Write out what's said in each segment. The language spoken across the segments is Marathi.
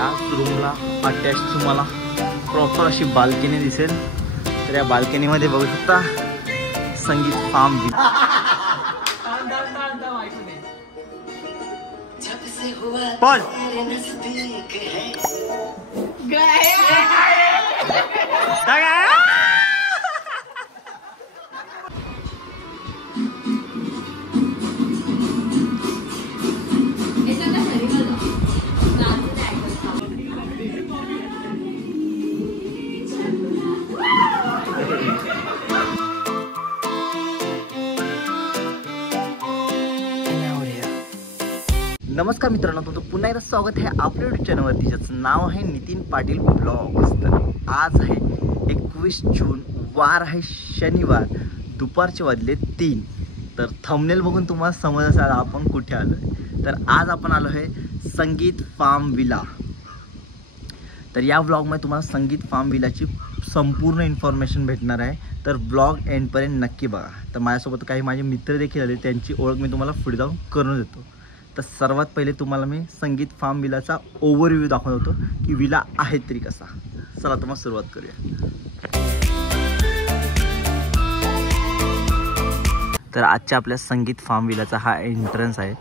याच रूमला अटॅच तुम्हाला प्रॉपर अशी बाल्कनी दिसेल। तर या बाल्कनीमध्ये बघू शकता संगीत फार्म पॉज नमस्कार मित्रांनो, तुमचं पुन्हा एकदा स्वागत आहे आपल्या यूट्यूब चॅनलवरती, ज्याचं नाव आहे नितीन पाटील ब्लॉग्स। तर आज आहे 21 जून, वार आहे शनिवार, दुपारचे वाजले 3। तर थंबनेल बघून तुम्हाला समज असेल आपण कुठे आलो आहे। तर आज आपण आलो आहे संगीत फार्म विला। तर या ब्लॉगमध्ये तुम्हाला संगीत फार्म विलाची संपूर्ण इन्फॉर्मेशन भेटणार आहे। तर ब्लॉग एंडपर्यंत नक्की बघा। तर माझ्यासोबत काही माझे मित्र देखील आले, त्यांची ओळख मी तुम्हाला पुढे जाऊन करून देतो। तर सर्वात पहिले तुम्हाला मी संगीत फार्म विलाचा ओव्हरव्ह्यू दाखवतो की विला आहे तरी कसा। चला तर मग सुरुवात करूया। तर आजच्या आपल्या संगीत फार्म विलाचा हा एंट्रन्स आहे।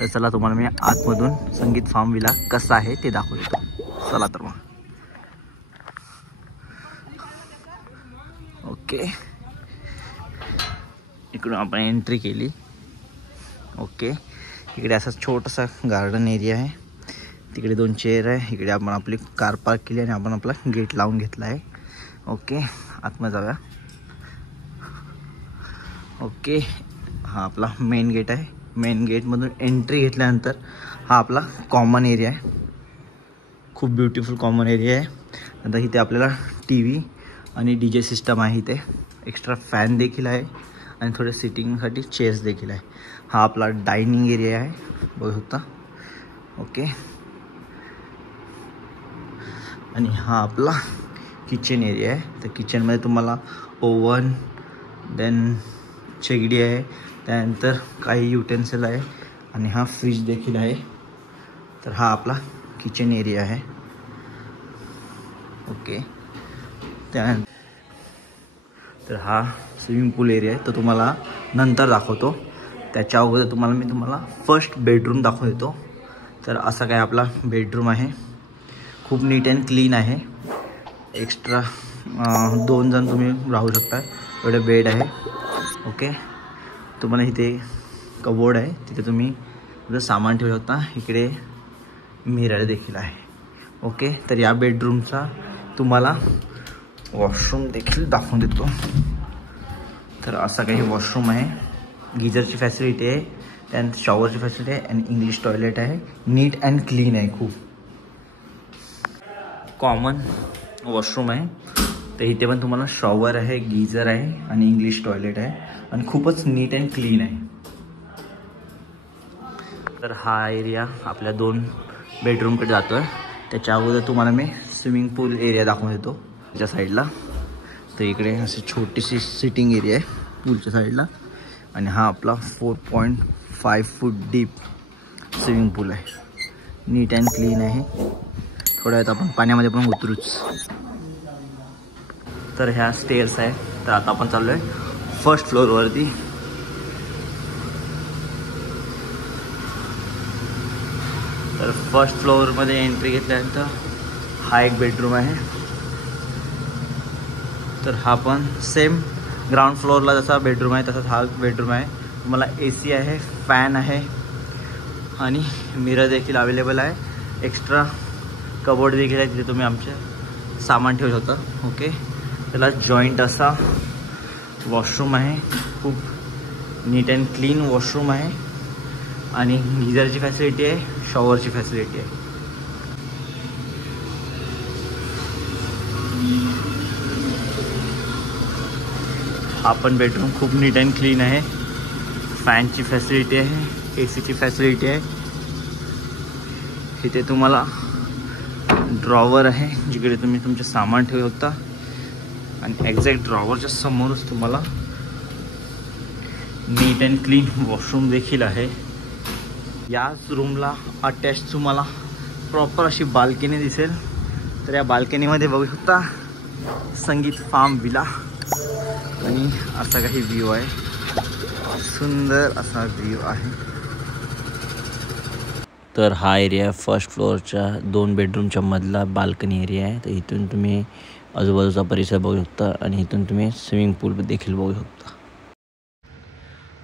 तर चला तुम्हाला मी आतमधून संगीत फार्म विला कसा आहे ते दाखवतो। चला तर मग ओके, इकडून आपण एंट्री केली। ओके, इकडे असा छोटासा गार्डन एरिया आहे, तिकडे 2 चेअर आहे, इकडे आपण आपली कार पार्क केली आणि आपण आपला गेट लावून घेतला आहे। ओके, आतमध्ये जाऊया। ओके, हा आपला मेन गेट आहे। मेन गेटमधून एंट्री घेतल्यानंतर हा आपला कॉमन एरिया आहे, खूप ब्युटिफुल कॉमन एरिया आहे। नंतर इथे आपल्याला TV आणि DJ सिस्टम आहे, इथे एक्स्ट्रा फॅन देखील आहे आणि थोडे सिटिंगसाठी चेअर्स देखील आहे। हा आपला डायनिंग एरिया आहे, बघू शकता। ओके, आणि हा आपला किचन एरिया आहे। तर किचनमध्ये तुम्हाला ओव्हन, देन शेगडी आहे, त्यानंतर काही युटेन्सिल आहे आणि हा फ्रीज देखील आहे। तर हा आपला किचन एरिया आहे। ओके, त्यानंतर तर हा स्विमिंग पूल एरिया आहे, तो तुम्हाला नंतर दाखवतो। त्याच्या अगोदर तुम्हाला फर्स्ट बेडरूम दाखवून देतो। तर असा काय आपला बेडरूम आहे, खूप नीट अँड क्लीन आहे। एक्स्ट्रा 2 जण तुम्ही राहू शकता, एवढे बेड आहे। ओके, तुम्हाला इथे कबोर्ड आहे, तिथे तुम्ही जर सामान ठेवू शकता। इकडे मिरर देखील आहे। ओके, तर या बेडरूमचा तुम्हाला वॉशरूम देखील दाखवून देतो। तर असा काही वॉशरूम आहे, गीझरची फॅसिलिटी आहे, त्यानंतर शॉवरची फॅसिलिटी आहे आणि इंग्लिश टॉयलेट आहे। नीट अँड क्लीन आहे खूप। कॉमन वॉशरूम आहे, तर इथे पण तुम्हाला शॉवर आहे, गीझर आहे आणि इंग्लिश टॉयलेट आहे आणि खूपच नीट अँड क्लीन आहे। तर हा एरिया आपल्या 2 बेडरूमकडे जातो आहे। त्याच्या अगोदर तुम्हाला मी स्विमिंग पूल एरिया दाखवून देतो त्याच्या साईडला। तर इकडे अशी छोटीशी सिटिंग एरिया आहे पूलच्या साईडला आणि हा आपला 4.5 फूट डीप स्विमिंग पूल आहे, नीट अँड क्लीन आहे। थोड्या वेळात आपण पाण्यामध्ये पण उतरूच। तर ह्या स्टेअर्स आहे। तर आता आपण चाललो आहे फर्स्ट फ्लोअरवरती। तर फर्स्ट फ्लोअरमध्ये एंट्री घेतल्यानंतर हा एक बेडरूम आहे। तर हा पण सेम ग्राउंड फ्लोअरला जसा बेडरूम आहे तसाच हा बेडरूम आहे। तुम्हाला AC आहे, फॅन आहे आणि मिरर देखील अवेलेबल आहे। एक्स्ट्रा कबोर्ड देखील आहे, तिथे तुम्ही आमचे सामान ठेवू शकता। ओके, त्याला जॉईंट असा वॉशरूम आहे, खूप नीट अँड क्लीन वॉशरूम आहे आणि गीझरची फॅसिलिटी आहे, शॉवरची फॅसिलिटी आहे। हा पण बेडरूम खूप नीट अँड क्लीन आहे, फॅनची फॅसिलिटी आहे, ACची फॅसिलिटी आहे। इथे तुम्हाला ड्रॉवर आहे, जिकडे तुम्ही तुमचे सामान ठेवू शकता आणि एक्झॅक्ट ड्रॉवरच्या समोरच तुम्हाला नीट अँड क्लीन वॉशरूम देखील आहे। याच रूमला अटॅच तुम्हाला प्रॉपर अशी बाल्कनी दिसेल. तर या बाल्कनीमध्ये बघू शकता संगीत फार्म विला आणि असा काही व्ह्यू आहे. सुंदर असा व्ह्यू आहे. तर हा एरिया फर्स्ट फ्लोअरच्या 2 बेडरूमच्या मधला बाल्कनी एरिया आहे. तर इथून तुम्ही आजूबाजूचा परिसर बघू शकता आणि इथून तुम्ही स्विमिंग पूल देखील बघू शकता.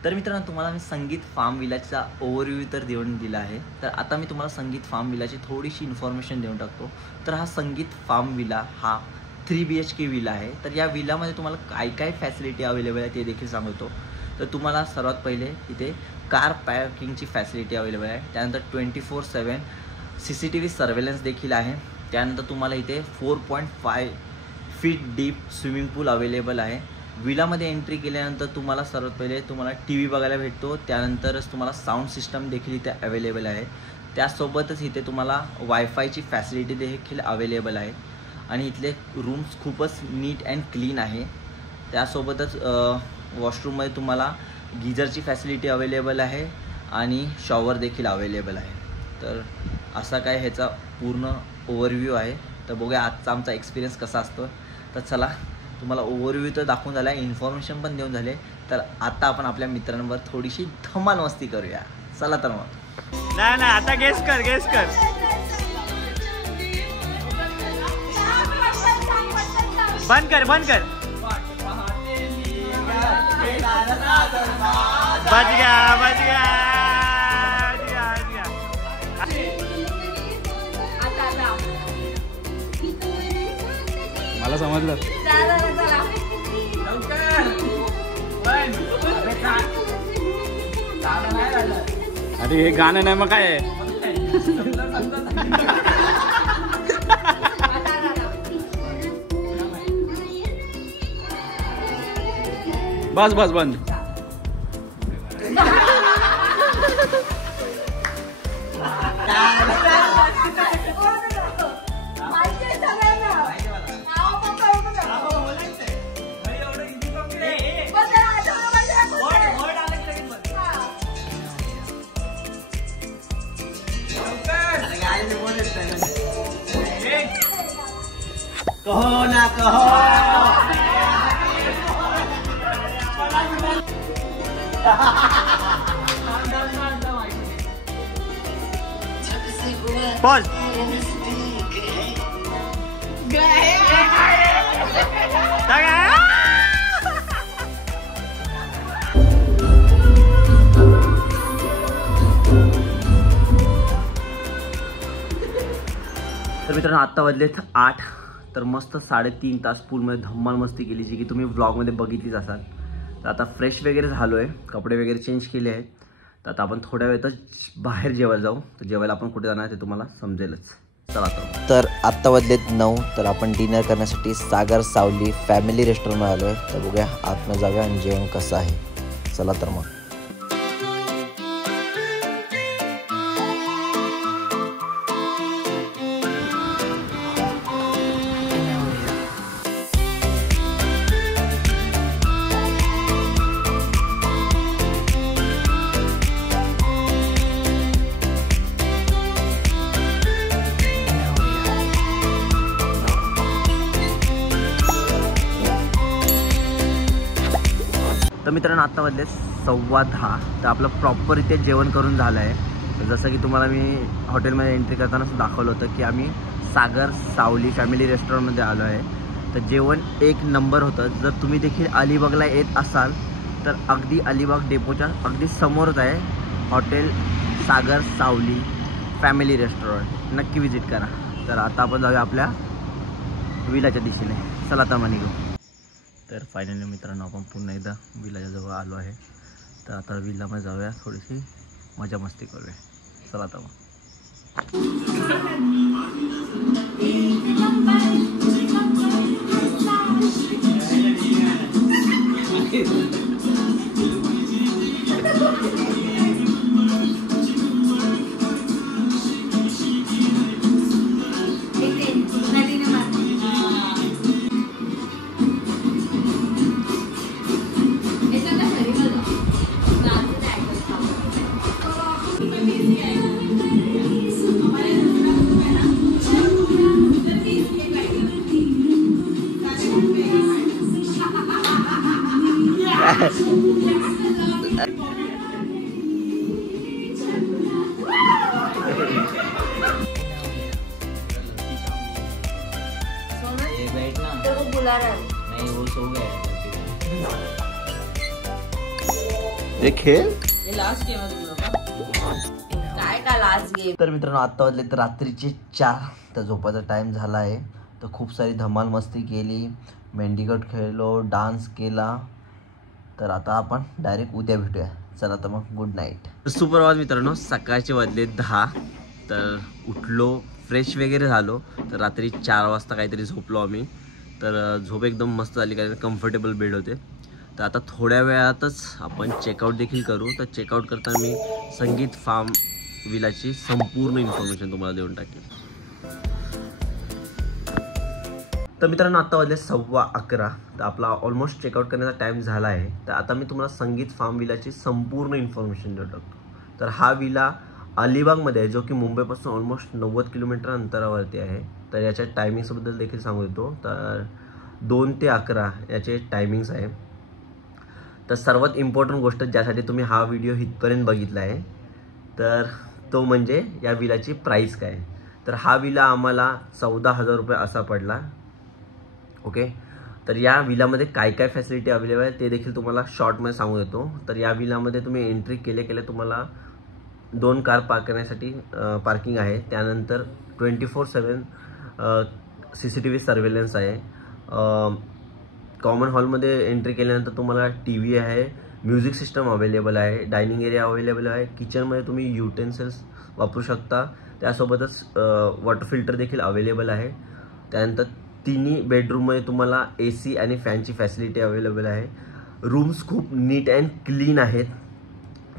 तर मित्रांनो, तुम्हाला मी संगीत फार्म विलाचा ओव्हरव्ह्यू तर देऊन दिला आहे. तर आता मी तुम्हाला संगीत फार्म विलाची थोडीशी इन्फॉर्मेशन देऊन टाकतो. तर हा संगीत फार्म विला हा 3 BHK विला आहे. तर या विलामध्ये तुम्हाला काय काय फॅसिलिटी अवेलेबल आहे ते देखील सांगतो. तर तुम्हाला सर्वात पहिले इथे कार पार्किंगची फॅसिलिटी अवेलेबल आहे. त्यानंतर 24/7 CCTV सर्वेलन्स देखील आहे. त्यानंतर तुम्हाला इथे 4.5 फीट डीप स्विमिंग पूल अवेलेबल आहे. विलामध्ये एंट्री केल्यानंतर तुम्हाला सर्वात पहिले तुम्हाला TV बघायला भेटतो. त्यानंतरच तुम्हाला साऊंड सिस्टम देखील इथे अवेलेबल आहे. त्यासोबतच इथे तुम्हाला वायफायची फॅसिलिटी देखील अवेलेबल आहे आणि इथले रूम्स खूपच नीट अँड क्लीन आहे. त्यासोबतच वॉशरूममध्ये तुम्हाला गिझरची फॅसिलिटी अवेलेबल आहे आणि शॉवर देखील अवेलेबल आहे. तर असा काय ह्याचा पूर्ण ओव्हरव्ह्यू आहे. तर बघूया आजचा आमचा एक्सपिरियन्स कसा असतो. तर चला, तुम्हाला ओव्हरव्ह्यू तर दाखवून झाला आहे, इन्फॉर्मेशन पण देऊन झाले. तर आता आपण आपल्या मित्रांवर थोडीशी धमाल मस्ती करूया. चला तर मग. नाही आता गेस कर. बंद कर. बच गया. मला समजलं. अरे हे गाणं नाही मग काय आहे. बस बंद. कहो ना कहो. पॉज. तर मित्रांनो, आत्ता वाजलेत 8. तर मस्त 3.5 तास पूलमध्ये धम्माल मस्ती केली, जी की तुम्ही व्लॉगमध्ये बघितलीच असाल. तर आता फ्रेश वगैरे झालो आहे, कपडे वगैरे चेंज केले आहेत. तर आता आपण थोड्या वेळातच बाहेर जेवायला जाऊ. तर जेवायला आपण कुठे जाणार ते तुम्हाला समजेलच. चला तर आत्ता वाजलेत 9. तर आपण डिनर करण्यासाठी सागर सावली फॅमिली रेस्टॉरंटमध्ये आलो आहे. तर बघूया आतमध्ये जाऊया आणि जेवण कसं आहे. चला तर मग. तर मित्रांनो, आत्ता वाजले 10:15. तर आपलं प्रॉपर इथे जेवण करून झालं आहे. तर जसं की तुम्हाला मी हॉटेलमध्ये एंट्री करताना दाखवलं होतं की आम्ही सागर सावली फॅमिली रेस्टॉरंटमध्ये आलो आहे. तर जेवण एक नंबर होतं. जर तुम्ही देखील अलिबागला येत असाल तर अगदी अलिबाग डेपोच्या अगदी समोरच आहे हॉटेल सागर सावली फॅमिली रेस्टॉरंट. नक्की विजिट करा. तर आता आपण जाऊया आपल्या विलाच्या दिशेने. चला तर मग निघू. तर फायनली मित्रांनो, आपण पुन्हा एकदा विलाच्या जवळ आलो आहे. तर आता विलामध्ये जाऊया, थोडीशी मजा मस्ती करूया. चला तर मग. हे खेळ हे लास्ट गेम आहे तुझं काय का लास्ट गेम. तर मित्रांनो आता वाजले तर रात्रीचे 4. तर झोपायचा टाइम झाला आहे. तर खूप सारी धमाल मस्ती केली, मेंढीकट खेळलो, डान्स केला. तर आता आपण डायरेक्ट उद्या भेटूया. चला तर मग गुड नाईट. सुप्रभात मित्रांनो, सकाळचे वाजले 10. तर उठलो, फ्रेश वगैरे झालो. तर रात्री 4 वाजता काहीतरी झोपलो आम्ही. तर झोप एकदम मस्त झाली कारण कम्फर्टेबल बेड होते. तर आता थोड्या वेळातच आपण चेकआउट देखील करू. तर चेकआउट करताना मी संगीत फार्म विलाची संपूर्ण इन्फॉर्मेशन तुम्हाला देऊन टाकेल. तर मित्रांनो आता वाजले 11:15. तर आपला ऑलमोस्ट चेकआउट करण्याचा टाईम झाला आहे. तर आता मी तुम्हाला संगीत फार्म विलाची संपूर्ण इन्फॉर्मेशन देऊ टाकतो. तर हा विला अलिबागमध्ये आहे, जो की मुंबईपासून ऑलमोस्ट 90 किलोमीटर अंतरावरती आहे. तर याच्या टायमिंग्सबद्दल देखील सांगू देतो. तर 2 ते 11 याचे टायमिंग्स आहे. तर सर्वात इम्पॉर्टंट गोष्ट ज्यासाठी तुम्ही हा व्हिडिओ इथपर्यंत बघितला आहे, तर तो म्हणजे या विलाची प्राईस काय. तर हा विला आम्हाला 14,000 रुपये असा पडला. ओके. तर या विलामध्ये काय काय फॅसिलिटी अवेलेबल आहे ते देखील तुम्हाला शॉर्टमध्ये सांगू देतो. तर या विलामध्ये तुम्ही एंट्री केले तुम्हाला 2 कार पार्क करण्यासाठी पार्किंग आहे. त्यानंतर 24/7 CCTV सर्वेलन्स आहे. कॉमन हॉलमध्ये एंट्री केल्यानंतर तुम्हाला TV आहे, म्युझिक सिस्टम अवेलेबल आहे, डायनिंग एरिया अवेलेबल आहे. किचनमध्ये तुम्ही युटेन्सिल्स वापरू शकता. त्यासोबतच वॉटर फिल्टर देखील अवेलेबल आहे. त्यानंतर तिन्ही बेडरूममध्ये तुम्हाला AC आणि फॅनची फॅसिलिटी अवेलेबल आहे. रूम्स खूप नीट अँड क्लीन आहेत.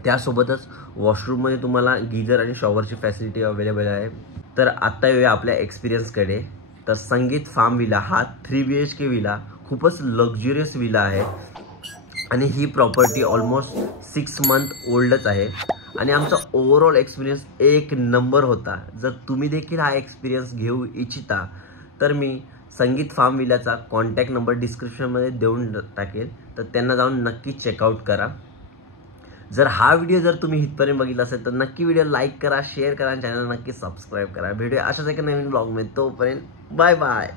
त्यासोबतच वॉशरूममध्ये तुम्हाला गीझर आणि शॉवरची फॅसिलिटी अवेलेबल आहे. तर आत्ता येऊया आपल्या एक्सपिरियन्सकडे. तर संगीत फार्म विला हा 3 BHK विला खूपच लक्झुरियस विला आहे आणि ही प्रॉपर्टी ऑलमोस्ट 6 मंथ ओल्डच आहे. आणि आमचा ओव्हरऑल एक्सपिरियन्स 1 नंबर होता. जर तुम्ही देखील हा एक्सपिरियन्स घेऊ इच्छिता तर मी संगीत फार्म विलाचा कॉन्टॅक्ट नंबर डिस्क्रिप्शनमध्ये देऊन टाकेल. तर त्यांना जाऊन नक्की चेकआउट करा. जर हा व्हिडिओ जर तुम्ही इथपर्यंत बघितला असेल तर नक्की व्हिडिओ लाईक करा, शेअर करा आणि चॅनल नक्की सबस्क्राईब करा. भेटूया अशाच एका नवीन ब्लॉगमध्ये. तोपर्यंत बाय बाय.